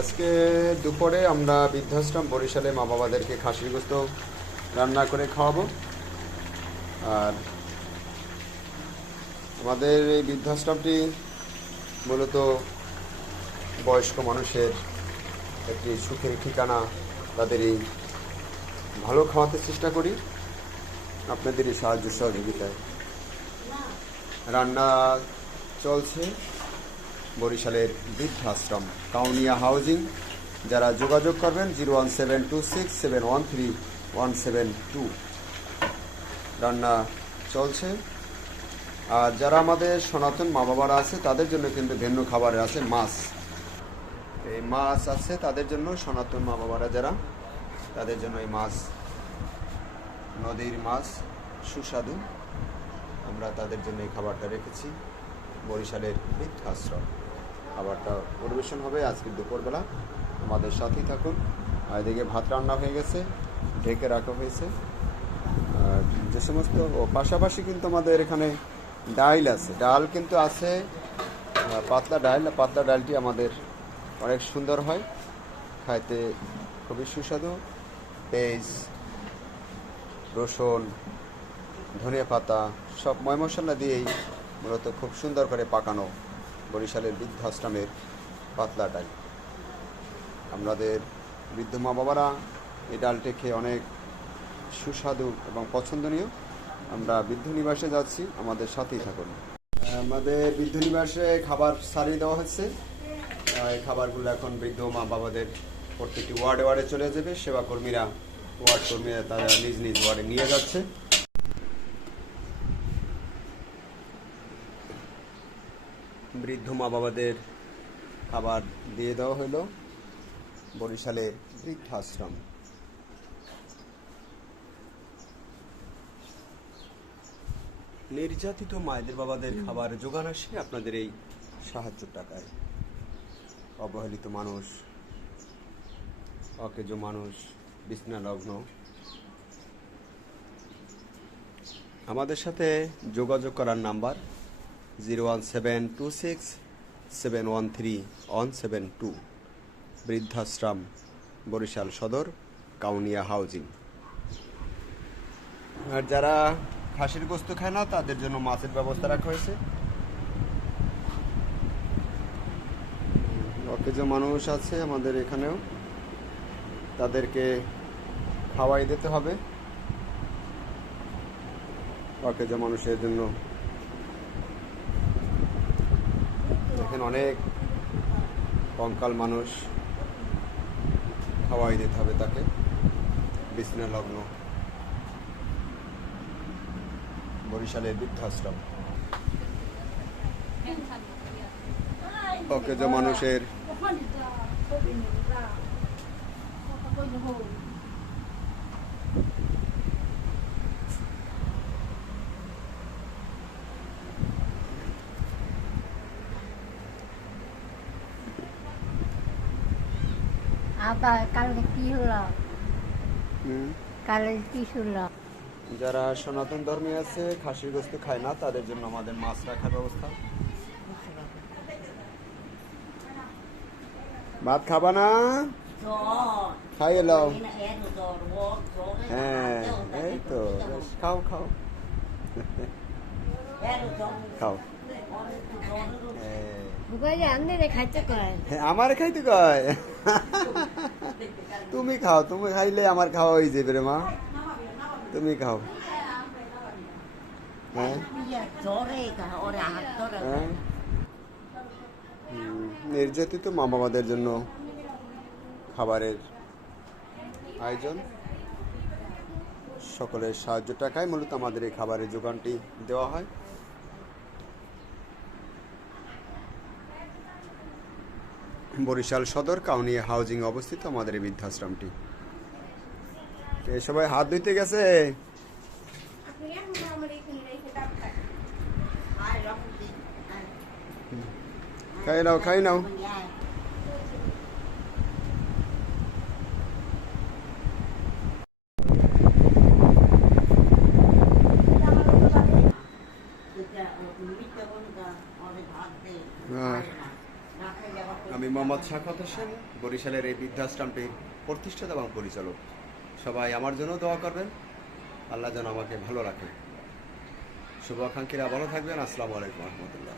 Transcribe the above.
আজকে দুপুরে আমরা বৃদ্ধাশ্রম বরিশালে মা বাবাদেরকে খাসির গোস্ত রান্না করে খাওয়াবো। আর আমাদের এই বৃদ্ধাশ্রমটি মূলত বয়স্ক মানুষের একটি সুখের ঠিকানা। তাদেরই ভালো খাওয়াতে চেষ্টা করি আপনাদেরই সাহায্য সহযোগিতায়। রান্না চলছে বরিশালের বৃদ্ধাশ্রম কাউনিয়া হাউজিং। যারা যোগাযোগ করবেন 01726713172। রান্না চলছে। আর যারা আমাদের সনাতন মা বাবারা আছে তাদের জন্য কিন্তু ভিন্ন খাবার আছে। মাছ, এই মাছ আছে তাদের জন্য, সনাতন মা বাবারা যারা, তাদের জন্য এই মাছ, নদীর মাছ সুস্বাদু। আমরা তাদের জন্য এই খাবারটা রেখেছি। বরিশালের বৃদ্ধাশ্রম খাবারটা পরিবেশন হবে আজকে দুপুরবেলা। আমাদের সাথেই থাকুন। আর এদিকে ভাত রান্না হয়ে গেছে, ঢেকে রাখা হয়েছে। আর যে সমস্ত পাশাপাশি কিন্তু আমাদের এখানে ডাল আছে, ডাল কিন্তু আছে পাতলা ডাল। পাতলা ডালটি আমাদের অনেক সুন্দর হয়, খাইতে খুবই সুস্বাদু। পেঁয়াজ, রসুন, ধনিয়া পাতা সব ময় মশলা দিয়েই মূলত খুব সুন্দর করে পাকানো বরিশালের বৃদ্ধাশ্রমের পাতলা ডাল। আমাদের বৃদ্ধ মা বাবারা এই ডালটি খেয়ে অনেক সুস্বাদু এবং পছন্দনীয়। আমরা বৃদ্ধ নিবাসে যাচ্ছি, আমাদের সাথেই থাকুন। আমাদের বৃদ্ধ নিবাসে খাবার সারিয়ে দেওয়া হচ্ছে। এই খাবারগুলো এখন বৃদ্ধ মা বাবাদের প্রত্যেকটি ওয়ার্ডে ওয়ার্ডে চলে যাবে। সেবা কর্মীরা, ওয়ার্ড কর্মীরা তারা নিজ নিজ ওয়ার্ডে নিয়ে যাচ্ছে। বৃদ্ধ মা বাবাদের খাবার দিয়ে দেওয়া হলো বরিশালের বৃদ্ধাশ্রম। নির্যাতিত মায়েদের বাবাদের খাবার যোগান আসে আপনাদের এই সাহায্য টাকায়। অবহেলিত মানুষ, অকেজো মানুষ, বিছনালগ্ন, আমাদের সাথে যোগাযোগ করার নাম্বার 01726713172। বৃদ্ধাশ্রম বরিশাল সদর কাউনিয়া হাউজিং। আর যারা খাসির গোস্ত খায় না তাদের জন্য মাছের ব্যবস্থা রাখা হয়েছে। অকেজো মানুষ আছে আমাদের এখানেও, তাদেরকে খাওয়াই দিতে হবে। অকেজো মানুষের জন্য এখানে অনেক কঙ্কাল মানুষ, খাওয়াই দিতে হবে তাকে। বিছনা লগ্ন বরিশালের বৃদ্ধাশ্রম। অকেজো মানুষের কালকে কি হলো? কালকে কি শুনলো? যারা সনাতন ধর্মী আছে, খাসির গোস্ত খায় না, তাদের জন্য আমাদের মাছ রাখার ব্যবস্থা। ভাত খাবা না? খাই এলাও। হ্যাঁ, এই তো খাও খাও খাও। আমার খাইতে কয় তুমি খাও, তুমি খাইলে আমার খাওয়া হয়ে যাবে রে মা, তুমি খাও। হ্যাঁ, নির্যাতিত মা বাবাদের জন্য খাবারের আয়োজন। সকলের সাহায্য টাকায় মূলত আমাদের এই খাবারের যোগানটি দেওয়া হয়। বরিশাল সদর কাউনিয়া হাউজিং অবস্থিত আমাদের এই বৃদ্ধাশ্রমটি। সবাই হাত ধুইতে গেছে। খাই নাও, খাই নাও। আমি মোহাম্মদ মোহাম্মদ শাখাত হোসেন, বরিশালের এই বৃদ্ধাশ্রমটির প্রতিষ্ঠাতা এবং পরিচালক। সবাই আমার জন্য দোয়া করবেন, আল্লাহ যেন আমাকে ভালো রাখে। শুভাকাঙ্ক্ষীরা ভালো থাকবেন। আসসালামু আলাইকুম রহমতুল্লাহ।